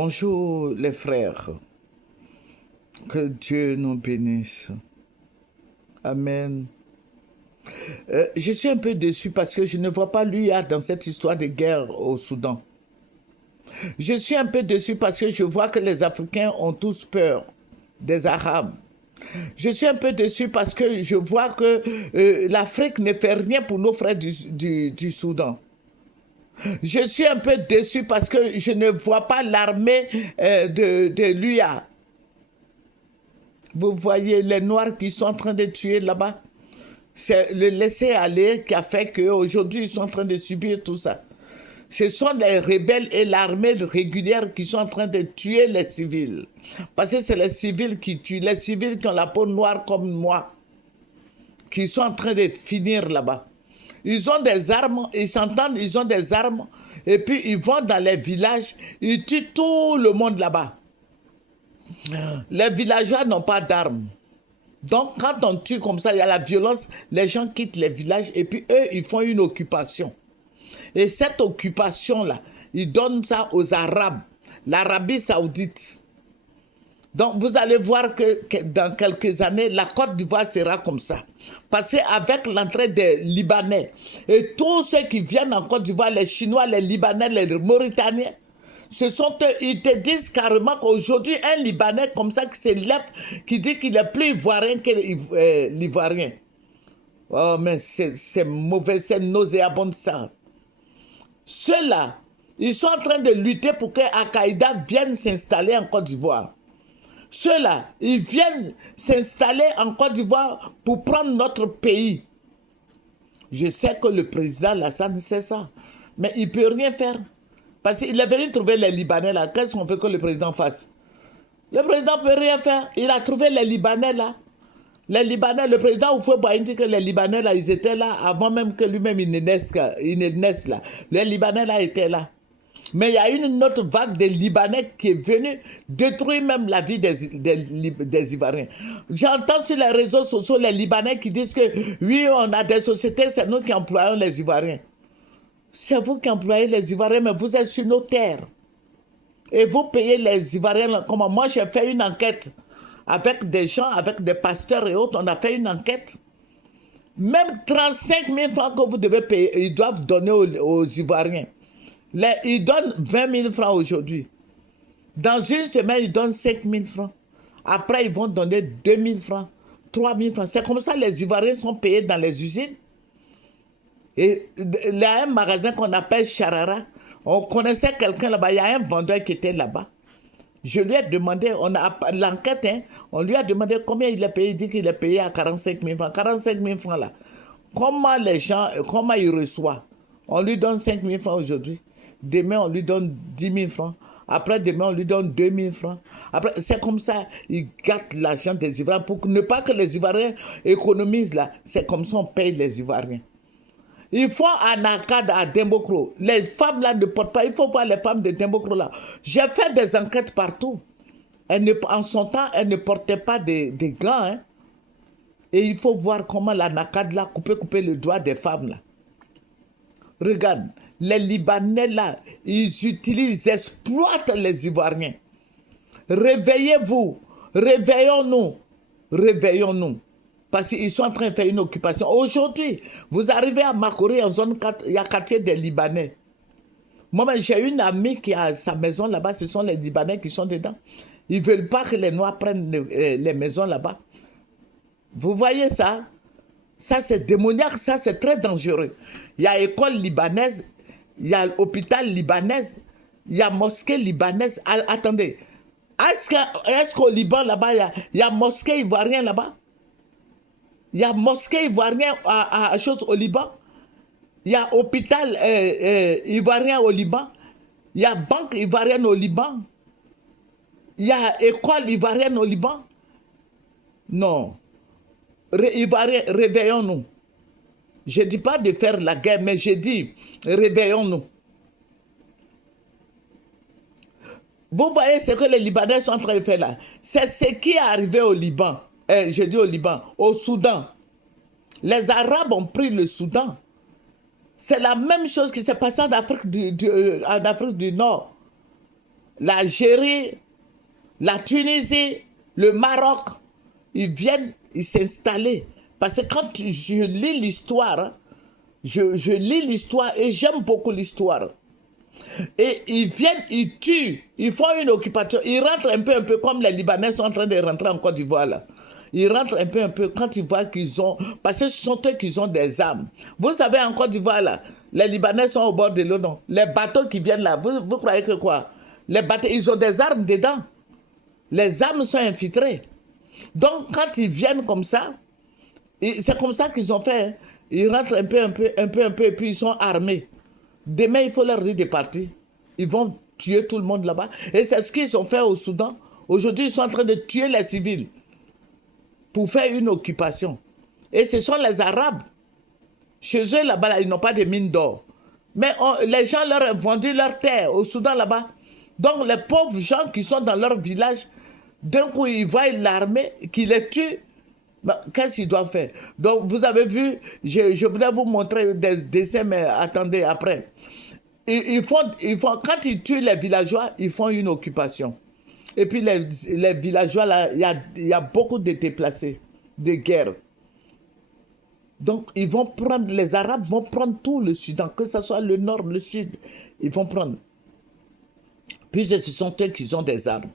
Bonjour les frères, que Dieu nous bénisse. Amen. Je suis un peu déçu parce que je ne vois pas l'UA dans cette histoire de guerre au Soudan. Je suis un peu déçu parce que je vois que les Africains ont tous peur des Arabes. Je suis un peu déçu parce que je vois que l'Afrique ne fait rien pour nos frères du Soudan. Je suis un peu déçu parce que je ne vois pas l'armée de l'UA. Vous voyez les Noirs qui sont en train de tuer là-bas. C'est le laisser-aller qui a fait qu'aujourd'hui, ils sont en train de subir tout ça. Ce sont les rebelles et l'armée régulière qui sont en train de tuer les civils. Parce que c'est les civils qui tuent, les civils qui ont la peau noire comme moi, qui sont en train de finir là-bas. Ils ont des armes, ils s'entendent, ils ont des armes, et puis ils vont dans les villages, ils tuent tout le monde là-bas. Les villageois n'ont pas d'armes. Donc, quand on tue comme ça, il y a la violence, les gens quittent les villages et puis eux, ils font une occupation. Et cette occupation-là, ils donnent ça aux Arabes, l'Arabie Saoudite. Donc, vous allez voir que dans quelques années, la Côte d'Ivoire sera comme ça. Parce qu'avec l'entrée des Libanais et tous ceux qui viennent en Côte d'Ivoire, les Chinois, les Libanais, les Mauritaniens, ce sont eux, ils te disent carrément qu'aujourd'hui, un Libanais comme ça qui se lève, qui dit qu'il est plus ivoirien que l'ivoirien. Oh, mais c'est mauvais, c'est nauséabond ça. Ceux-là, ils sont en train de lutter pour que Al-Qaïda vienne s'installer en Côte d'Ivoire. Ceux-là, ils viennent s'installer en Côte d'Ivoire pour prendre notre pays. Je sais que le président Lassane sait ça, mais il ne peut rien faire. Parce qu'il est venu trouver les Libanais là. Qu'est-ce qu'on veut que le président fasse? Le président ne peut rien faire. Il a trouvé les Libanais là. Les Libanais, le président Houphouët-Boigny dit que les Libanais là, ils étaient là avant même que lui-même il ne naisse là. Les Libanais là étaient là. Mais il y a une autre vague de Libanais qui est venue détruire même la vie des Ivoiriens. J'entends sur les réseaux sociaux les Libanais qui disent que oui, on a des sociétés, c'est nous qui employons les Ivoiriens. C'est vous qui employez les Ivoiriens, mais vous êtes sur nos terres. Et vous payez les Ivoiriens. Comment? Moi, j'ai fait une enquête avec des gens, avec des pasteurs et autres. On a fait une enquête. Même 35 000 francs que vous devez payer, ils doivent donner aux Ivoiriens. Ils donnent 20 000 francs aujourd'hui. Dans une semaine, ils donnent 5 000 francs. Après, ils vont donner 2 000 francs, 3 000 francs. C'est comme ça que les Ivoiriens sont payés dans les usines. Et il y a un magasin qu'on appelle Charara. On connaissait quelqu'un là-bas. Il y a un vendeur qui était là-bas. Je lui ai demandé, on a l'enquête, hein, on lui a demandé combien il a payé. Il dit qu'il est payé à 45 000 francs. 45 000 francs là. Comment les gens, comment ils reçoivent? On lui donne 5 000 francs aujourd'hui. Demain, on lui donne 10 000 francs. Après, demain, on lui donne 2 000 francs. Après, c'est comme ça, ils gâtent l'argent des Ivoiriens pour ne pas que les Ivoiriens économisent là. C'est comme ça qu'on paye les Ivoiriens. Ils font un arcade à Dembokro. Les femmes là ne portent pas. Il faut voir les femmes de Dembokro là. J'ai fait des enquêtes partout. En son temps, elles ne portaient pas des gants. Hein. Et il faut voir comment la NACAD là couper le doigt des femmes là. Regarde, les Libanais là, ils exploitent les Ivoiriens. Réveillez-vous. Réveillons-nous. Réveillons-nous. Parce qu'ils sont en train de faire une occupation. Aujourd'hui, vous arrivez à Makori, en zone 4, il y a quartier des Libanais. Moi, j'ai une amie qui a sa maison là-bas, ce sont les Libanais qui sont dedans. Ils ne veulent pas que les Noirs prennent les maisons là-bas. Vous voyez ça? Ça, c'est démoniaque, ça, c'est très dangereux. Il y a école libanaise, il y a hôpital libanaise, il y a mosquée libanaise. Attendez, est-ce qu'au Liban, là-bas, il y a mosquée ivoirienne là-bas? Il y a mosquée ivoirienne à chose au Liban. Il y a hôpital ivoirien au Liban. Il y a banque ivoirienne au Liban. Il y a école ivoirienne au Liban. Non. Ivoiriens, réveillons-nous. Je ne dis pas de faire la guerre, mais je dis, réveillons-nous. Vous voyez ce que les Libanais sont en train de faire là. C'est ce qui est arrivé au Liban. Je dis au Liban, au Soudan. Les Arabes ont pris le Soudan. C'est la même chose qui s'est passée en Afrique du Nord. l'Algérie, la Tunisie, le Maroc, ils viennent s'installer. Parce que quand je lis l'histoire, hein, je lis l'histoire et j'aime beaucoup l'histoire. Et ils viennent, ils tuent, ils font une occupation, ils rentrent un peu comme les Libanais sont en train de rentrer en Côte d'Ivoire là. Ils rentrent un peu quand ils voient qu'ils ont, parce que ce sont eux qui ont des armes. Vous savez, en Côte d'Ivoire là, les Libanais sont au bord de l'eau, non. Les bateaux qui viennent là, vous croyez que quoi? Les bateaux, ils ont des armes dedans. Les armes sont infiltrées. Donc quand ils viennent comme ça, c'est comme ça qu'ils ont fait. Hein. Ils rentrent un peu, et puis ils sont armés. Demain, il faut leur dire de partir. Ils vont tuer tout le monde là-bas. Et c'est ce qu'ils ont fait au Soudan. Aujourd'hui, ils sont en train de tuer les civils pour faire une occupation. Et ce sont les Arabes. Chez eux, là-bas, là, ils n'ont pas de mines d'or. Mais les gens leur ont vendu leur terre au Soudan, là-bas. Donc, les pauvres gens qui sont dans leur village, d'un coup, ils voient l'armée qui les tue. Qu'est-ce qu'ils doivent faire? Donc, vous avez vu, je voudrais vous montrer des dessins, mais attendez, après. Ils font, quand ils tuent les villageois, ils font une occupation. Et puis, les villageois, là, il y a beaucoup de déplacés, de guerre. Donc, ils vont prendre, les Arabes vont prendre tout le Soudan, que ce soit le nord, le sud, ils vont prendre. Puis, ce sont eux qui ont des armes.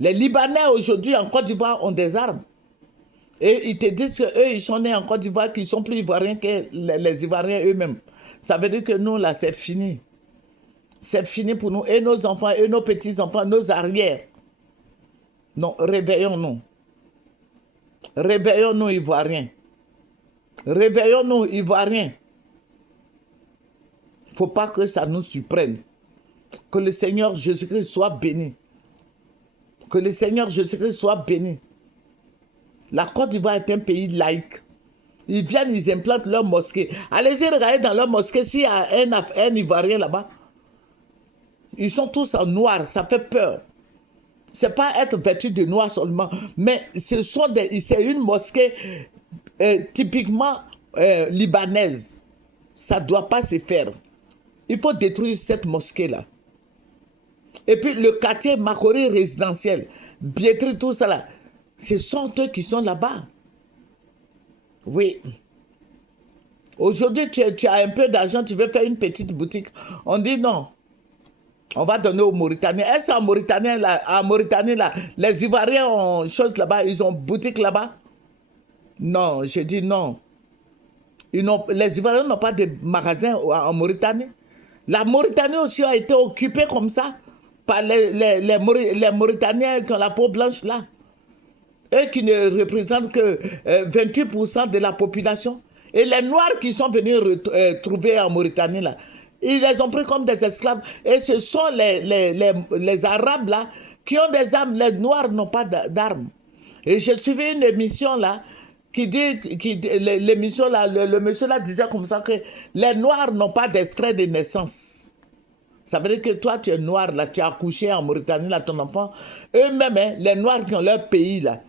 Les Libanais, aujourd'hui, en Côte d'Ivoire, ont des armes. Et ils te disent qu'eux, ils sont nés en Côte d'Ivoire, qu'ils sont plus ivoiriens que les Ivoiriens eux-mêmes. Ça veut dire que nous, là, c'est fini. C'est fini pour nous. Et nos enfants, et nos petits-enfants, nos arrières. Non, réveillons-nous. Réveillons-nous, Ivoiriens. Réveillons-nous, Ivoiriens. Il ne faut pas que ça nous surprenne. Que le Seigneur Jésus-Christ soit béni. Que le Seigneur Jésus-Christ soit béni. La Côte d'Ivoire est un pays laïque. Ils viennent, ils implantent leur mosquée. Allez-y, regardez dans leur mosquée s'il y a un Ivoirien là-bas. Ils sont tous en noir, ça fait peur. Ce n'est pas être vêtu de noir seulement, mais c'est une mosquée typiquement libanaise. Ça ne doit pas se faire. Il faut détruire cette mosquée-là. Et puis le quartier Makori résidentiel, Biétri, tout ça là, ce sont eux qui sont là-bas. Oui. Aujourd'hui, tu as un peu d'argent, tu veux faire une petite boutique. On dit non. On va donner aux Mauritaniens. Est-ce qu'en Mauritanie, là, les Ivoiriens ont choses là-bas, ils ont boutique là-bas? Non, je dis non. Les Ivoiriens n'ont pas de magasins en Mauritanie. La Mauritanie aussi a été occupée comme ça par les Mauritaniens qui ont la peau blanche là. Eux qui ne représentent que 28% de la population. Et les Noirs qui sont venus trouver en Mauritanie là, ils les ont pris comme des esclaves. Et ce sont les Arabes là qui ont des armes. Les Noirs n'ont pas d'armes. Et j'ai suivi une émission là qui dit, l'émission là, le monsieur là disait comme ça que les Noirs n'ont pas d'extrait de naissance. Ça veut dire que toi tu es noir là, tu as accouché en Mauritanie là, ton enfant. Eux-mêmes, hein, les Noirs qui ont leur pays là,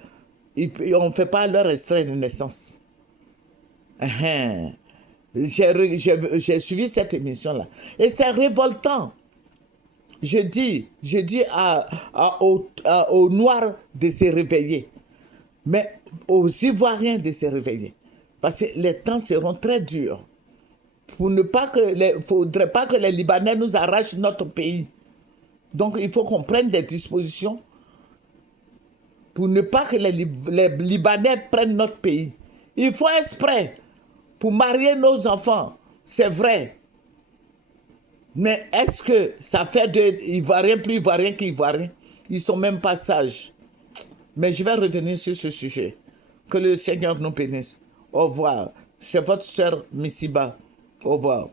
on ne fait pas leur extrait de naissance. J'ai suivi cette émission-là. Et c'est révoltant. Je dis aux Noirs de se réveiller. Mais aux Ivoiriens de se réveiller. Parce que les temps seront très durs. Il ne faudrait pas que les Libanais nous arrachent notre pays. Donc il faut qu'on prenne des dispositions pour ne pas que les Libanais prennent notre pays. Il faut exprès pour marier nos enfants, c'est vrai. Mais est-ce que ça fait de Ivoiriens plus Ivoiriens qu'Ivoiriens? Ils ne sont même pas sages. Mais je vais revenir sur ce sujet. Que le Seigneur nous bénisse. Au revoir. C'est votre sœur Missiba. Au revoir.